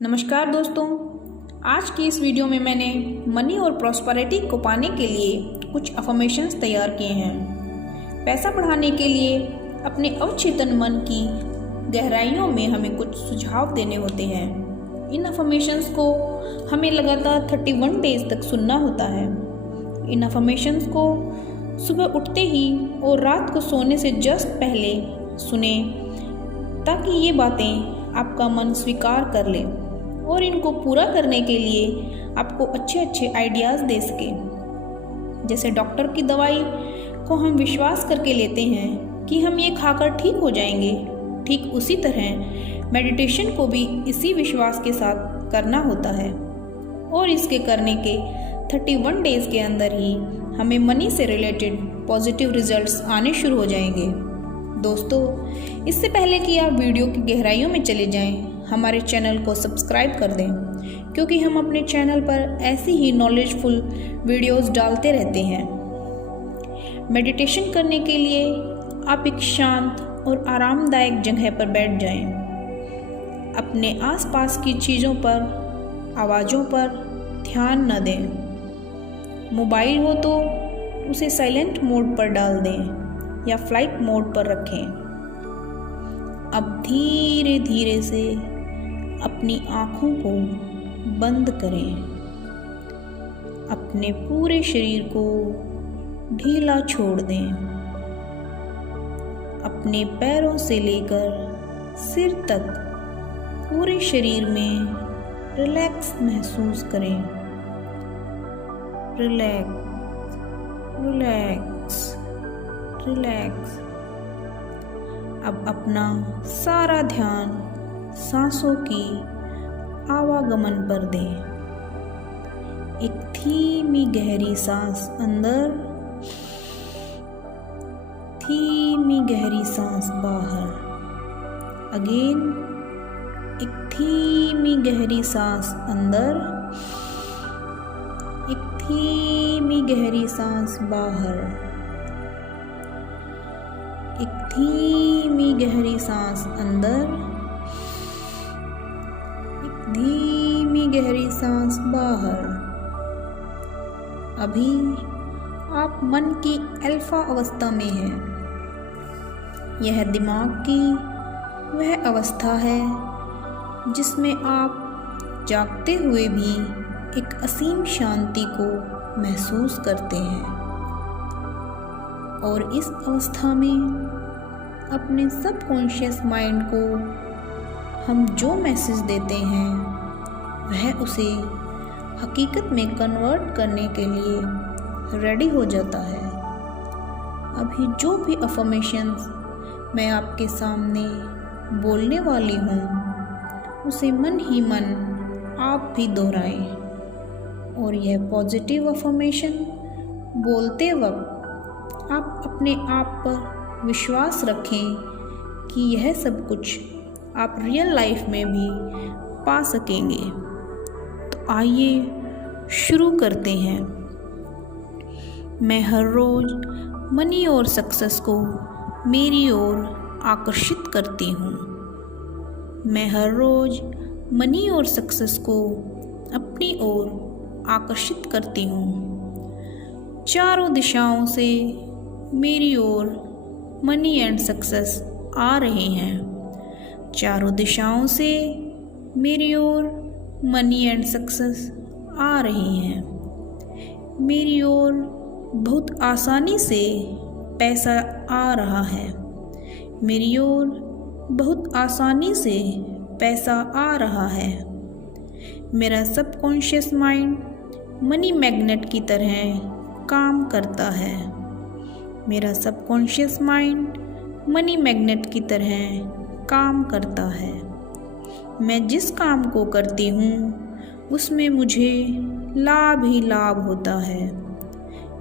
नमस्कार दोस्तों, आज की इस वीडियो में मैंने मनी और प्रॉस्पेरिटी को पाने के लिए कुछ अफर्मेशंस तैयार किए हैं। पैसा बढ़ाने के लिए अपने अवचेतन मन की गहराइयों में हमें कुछ सुझाव देने होते हैं। इन अफर्मेशंस को हमें लगातार 31 डेज तक सुनना होता है। इन अफर्मेशंस को सुबह उठते ही और रात को सोने से जस्ट पहले सुने ताकि ये बातें आपका मन स्वीकार कर ले और इनको पूरा करने के लिए आपको अच्छे अच्छे आइडियाज़ दे सके। जैसे डॉक्टर की दवाई को हम विश्वास करके लेते हैं कि हम ये खाकर ठीक हो जाएंगे, ठीक उसी तरह मेडिटेशन को भी इसी विश्वास के साथ करना होता है और इसके करने के 31 डेज़ के अंदर ही हमें मनी से रिलेटेड पॉजिटिव रिजल्ट्स आने शुरू हो जाएंगे। दोस्तों, इससे पहले कि आप वीडियो की गहराइयों में चले जाएं, हमारे चैनल को सब्सक्राइब कर दें, क्योंकि हम अपने चैनल पर ऐसी ही नॉलेजफुल वीडियोस डालते रहते हैं। मेडिटेशन करने के लिए आप एक शांत और आरामदायक जगह पर बैठ जाएं। अपने आसपास की चीज़ों पर, आवाज़ों पर ध्यान न दें। मोबाइल हो तो उसे साइलेंट मोड पर डाल दें या फ्लाइट मोड पर रखें। अब धीरे धीरे से अपनी आँखों को बंद करें। अपने पूरे शरीर को ढीला छोड़ दें। अपने पैरों से लेकर सिर तक पूरे शरीर में रिलैक्स महसूस करें। Relax, relax, relax. अब अपना सारा ध्यान सांसों की आवागमन पर दें। एक धीमी गहरी सांस अंदर, धीमी गहरी सांस बाहर। अगेन, एक धीमी गहरी सांस अंदर, एक धीमी गहरी सांस बाहर। एक धीमी गहरी सांस अंदर, एक धीमी गहरी सांस बाहर। अभी आप मन की अल्फा अवस्था में हैं। यह दिमाग की वह अवस्था है जिसमें आप जागते हुए भी एक असीम शांति को महसूस करते हैं और इस अवस्था में अपने सबकॉन्शियस माइंड को हम जो मैसेज देते हैं वह उसे हकीकत में कन्वर्ट करने के लिए रेडी हो जाता है। अभी जो भी अफर्मेशंस मैं आपके सामने बोलने वाली हूँ उसे मन ही मन आप भी दोहराएं और यह पॉजिटिव अफर्मेशन बोलते वक्त आप अपने आप पर विश्वास रखें कि यह सब कुछ आप रियल लाइफ में भी पा सकेंगे। तो आइए शुरू करते हैं। मैं हर रोज़ मनी और सक्सेस को मेरी ओर आकर्षित करती हूँ। मैं हर रोज़ मनी और सक्सेस को अपनी ओर आकर्षित करती हूँ। चारों दिशाओं से मेरी ओर मनी एंड सक्सेस आ रहे हैं। चारों दिशाओं से मेरी ओर मनी एंड सक्सेस आ रही हैं। मेरी ओर बहुत आसानी से पैसा आ रहा है। मेरी ओर बहुत आसानी से पैसा आ रहा है। मेरा सबकॉन्शियस माइंड मनी मैग्नेट की तरह काम करता है। मेरा सबकॉन्शियस माइंड मनी मैग्नेट की तरह काम करता है। मैं जिस काम को करती हूँ उसमें मुझे लाभ ही लाभ होता है।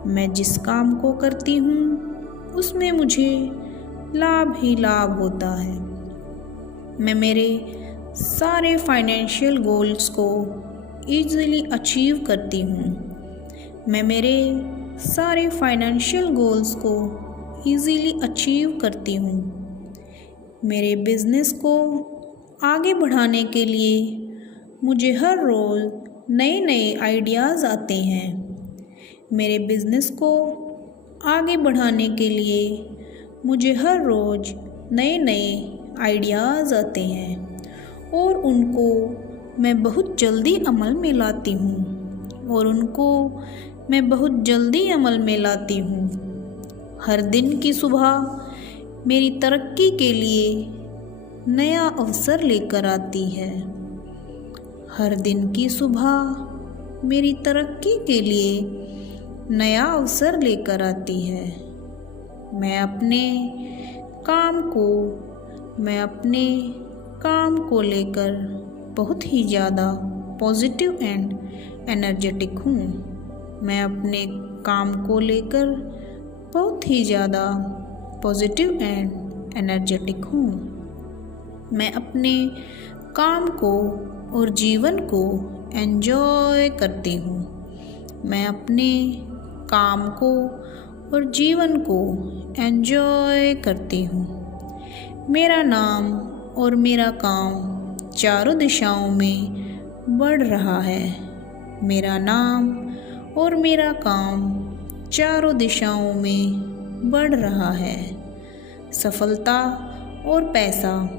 मैं जिस काम को करती हूँ उसमें मुझे लाभ ही लाभ होता है। मैं मेरे सारे फाइनेंशियल गोल्स को ईज़िली अचीव करती हूँ। मैं मेरे सारे फाइनेंशियल गोल्स को ईज़िली अचीव करती हूँ। मेरे बिज़नेस को आगे बढ़ाने के लिए मुझे हर रोज़ नए नए आइडियाज़ आते हैं। मेरे बिज़नेस को आगे बढ़ाने के लिए मुझे हर रोज़ नए नए आइडियाज़ आते हैं और उनको मैं बहुत जल्दी अमल में लाती हूँ हर दिन की सुबह मेरी तरक्की के लिए नया अवसर लेकर आती है। हर दिन की सुबह मेरी तरक्की के लिए नया अवसर लेकर आती है। मैं अपने काम को लेकर बहुत ही ज़्यादा पॉजिटिव एंड एनर्जेटिक हूँ। मैं अपने काम को लेकर बहुत ही ज़्यादा पॉजिटिव एंड एनर्जेटिक हूँ। मैं अपने काम को और जीवन को एंजॉय करती हूँ। मैं अपने काम को और जीवन को एंजॉय करती हूँ। मेरा नाम और मेरा काम चारों दिशाओं में बढ़ रहा है। मेरा नाम और मेरा काम चारों दिशाओं में बढ़ रहा है। सफलता और पैसा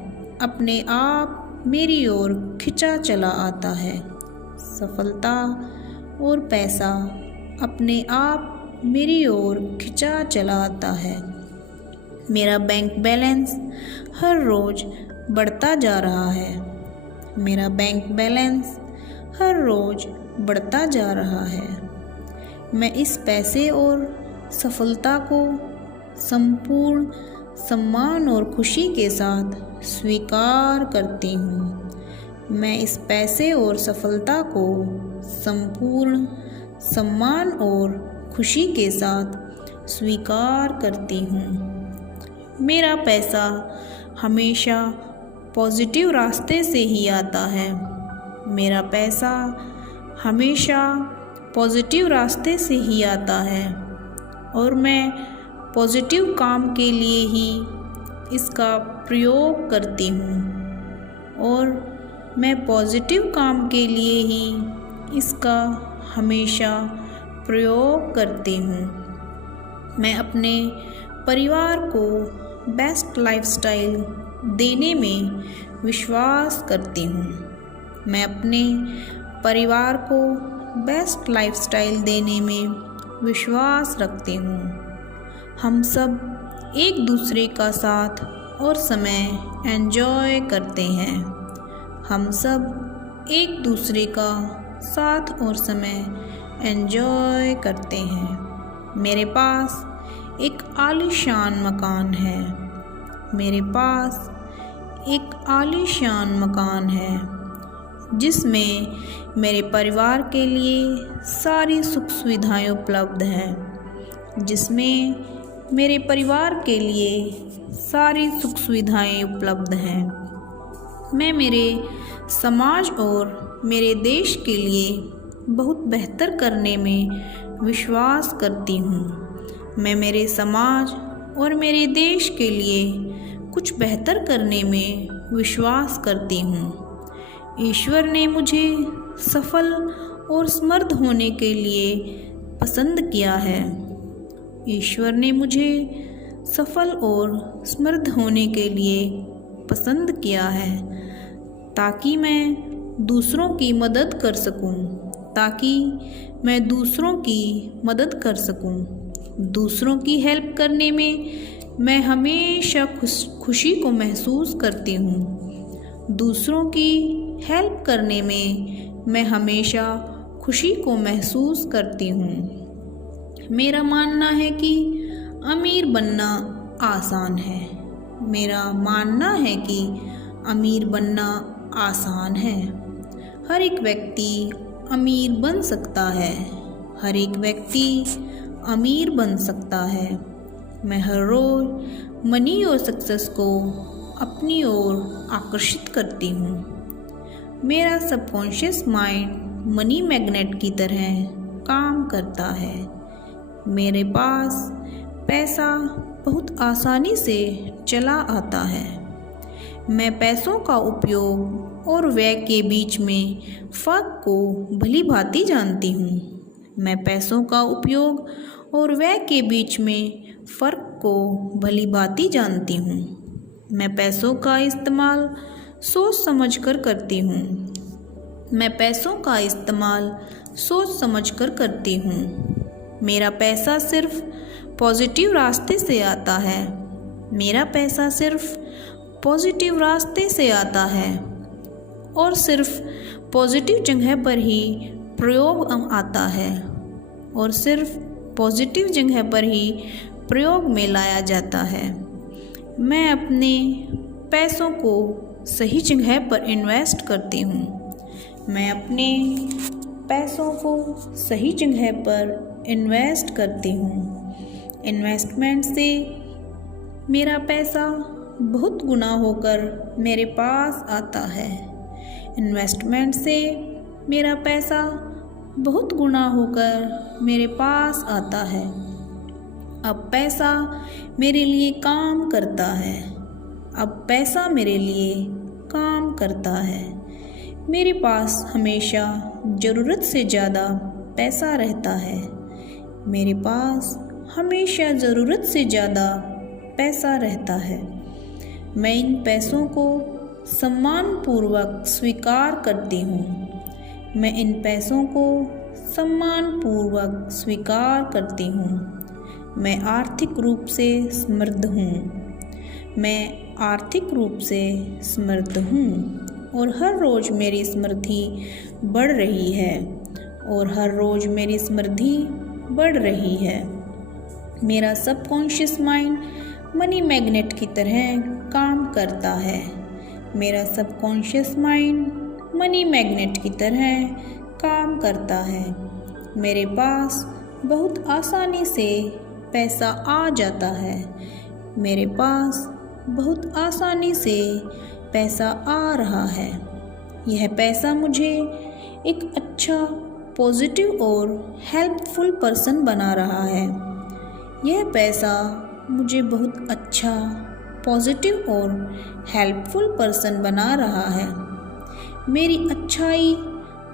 अपने आप मेरी ओर खिंचा चला आता है। सफलता और पैसा अपने आप मेरी ओर खिंचा चला आता है। मेरा बैंक बैलेंस हर रोज़ बढ़ता जा रहा है। मेरा बैंक बैलेंस हर रोज़ बढ़ता जा रहा है। मैं इस पैसे और सफलता को संपूर्ण सम्मान और खुशी के साथ स्वीकार करती हूँ। मैं इस पैसे और सफलता को संपूर्ण सम्मान और खुशी के साथ स्वीकार करती हूँ। मेरा पैसा हमेशा पॉजिटिव रास्ते से ही आता है। मेरा पैसा हमेशा पॉजिटिव रास्ते से ही आता है और मैं पॉजिटिव काम के लिए ही इसका प्रयोग करती हूँ और मैं पॉजिटिव काम के लिए ही इसका हमेशा प्रयोग करती हूँ। मैं अपने परिवार को बेस्ट लाइफस्टाइल देने में विश्वास करती हूँ। मैं अपने परिवार को बेस्ट लाइफस्टाइल देने में विश्वास रखती हूँ। हम सब एक दूसरे का साथ और समय एंजॉय करते हैं। हम सब एक दूसरे का साथ और समय एंजॉय करते हैं। मेरे पास एक आलीशान मकान है। मेरे पास एक आलीशान मकान है जिसमें मेरे परिवार के लिए सारी सुख सुविधाएं उपलब्ध हैं। जिसमें मेरे परिवार के लिए सारी सुख सुविधाएं उपलब्ध हैं। मैं मेरे समाज और मेरे देश के लिए बहुत बेहतर करने में विश्वास करती हूँ। मैं मेरे समाज और मेरे देश के लिए कुछ बेहतर करने में विश्वास करती हूँ। ईश्वर ने मुझे सफल और समृद्ध होने के लिए पसंद किया है। ईश्वर ने मुझे सफल और समृद्ध होने के लिए पसंद किया है ताकि मैं दूसरों की मदद कर सकूं, दूसरों की हेल्प करने में मैं हमेशा खुशी को महसूस करती हूँ। दूसरों की हेल्प करने में मैं हमेशा खुशी को महसूस करती हूँ। मेरा मानना है कि अमीर बनना आसान है। मेरा मानना है कि अमीर बनना आसान है। हर एक व्यक्ति अमीर बन सकता है। हर एक व्यक्ति अमीर बन सकता है। मैं हर रोज़ मनी और सक्सेस को अपनी ओर आकर्षित करती हूँ। मेरा सबकॉन्शियस माइंड मनी मैग्नेट की तरह काम करता है। मेरे पास पैसा बहुत आसानी से चला आता है। मैं पैसों का उपयोग और व्यय के बीच में फ़र्क को भली भांति जानती हूँ। मैं पैसों का उपयोग और व्यय के बीच में फ़र्क को भली भांति जानती हूँ। मैं पैसों का इस्तेमाल सोच समझ कर करती हूँ। मैं पैसों का इस्तेमाल सोच समझ कर करती हूँ। मेरा पैसा सिर्फ पॉजिटिव रास्ते से आता है। मेरा पैसा सिर्फ पॉजिटिव रास्ते से आता है और सिर्फ पॉजिटिव जगह पर ही प्रयोग आता है और सिर्फ पॉजिटिव जगह पर ही प्रयोग में लाया जाता है। मैं अपने पैसों को सही जगह पर इन्वेस्ट करती हूँ। मैं अपने पैसों को सही जगह पर इन्वेस्ट करती हूँ। इन्वेस्टमेंट से मेरा पैसा बहुत गुना होकर मेरे पास आता है। इन्वेस्टमेंट से मेरा पैसा बहुत गुना होकर मेरे पास आता है। अब पैसा मेरे लिए काम करता है। अब पैसा मेरे लिए काम करता है। मेरे पास हमेशा ज़रूरत से ज़्यादा पैसा रहता है। मेरे पास हमेशा ज़रूरत से ज़्यादा पैसा रहता है। मैं इन पैसों को सम्मानपूर्वक स्वीकार करती हूँ। मैं इन पैसों को सम्मानपूर्वक स्वीकार करती हूँ। मैं आर्थिक रूप से समृद्ध हूँ। मैं आर्थिक रूप से समृद्ध हूँ और हर रोज़ मेरी समृद्धि बढ़ रही है और हर रोज़ मेरी समृद्धि बढ़ रही है। मेरा सबकॉन्शियस माइंड मनी मैग्नेट की तरह काम करता है। मेरा सबकॉन्शियस माइंड मनी मैग्नेट की तरह काम करता है। मेरे पास बहुत आसानी से पैसा आ जाता है। मेरे पास बहुत आसानी से पैसा आ रहा है। यह पैसा मुझे एक अच्छा पॉजिटिव और हेल्पफुल पर्सन बना रहा है। यह पैसा मुझे बहुत अच्छा पॉजिटिव और हेल्पफुल पर्सन बना रहा है। मेरी अच्छाई,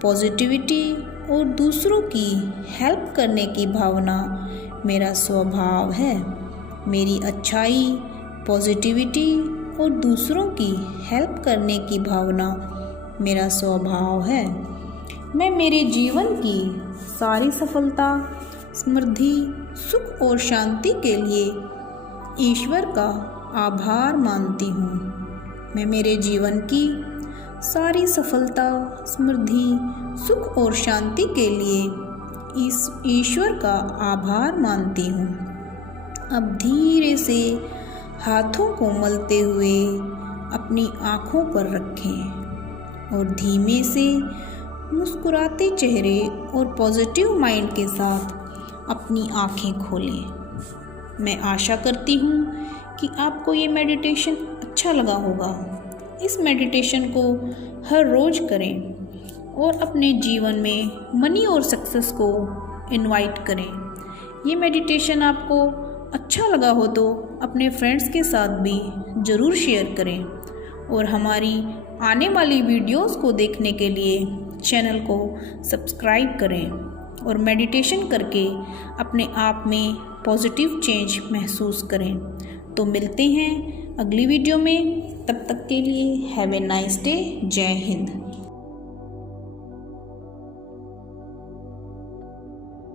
पॉजिटिविटी और दूसरों की हेल्प करने की भावना मेरा स्वभाव है। मेरी अच्छाई, पॉजिटिविटी और दूसरों की हेल्प करने की भावना मेरा स्वभाव है। मैं मेरे जीवन की सारी सफलता, समृद्धि, सुख और शांति के लिए ईश्वर का आभार मानती हूँ। मैं मेरे जीवन की सारी सफलता, समृद्धि, सुख और शांति के लिए इस ईश्वर का आभार मानती हूँ। अब धीरे से हाथों को मलते हुए अपनी आँखों पर रखें और धीमे से मुस्कुराते चेहरे और पॉजिटिव माइंड के साथ अपनी आँखें खोलें। मैं आशा करती हूँ कि आपको ये मेडिटेशन अच्छा लगा होगा। इस मेडिटेशन को हर रोज़ करें और अपने जीवन में मनी और सक्सेस को इनवाइट करें। ये मेडिटेशन आपको अच्छा लगा हो तो अपने फ्रेंड्स के साथ भी ज़रूर शेयर करें और हमारी आने वाली वीडियोस को देखने के लिए चैनल को सब्सक्राइब करें और मेडिटेशन करके अपने आप में पॉजिटिव चेंज महसूस करें। तो मिलते हैं अगली वीडियो में। तब तक के लिए हैव ए नाइस डे। जय हिंद।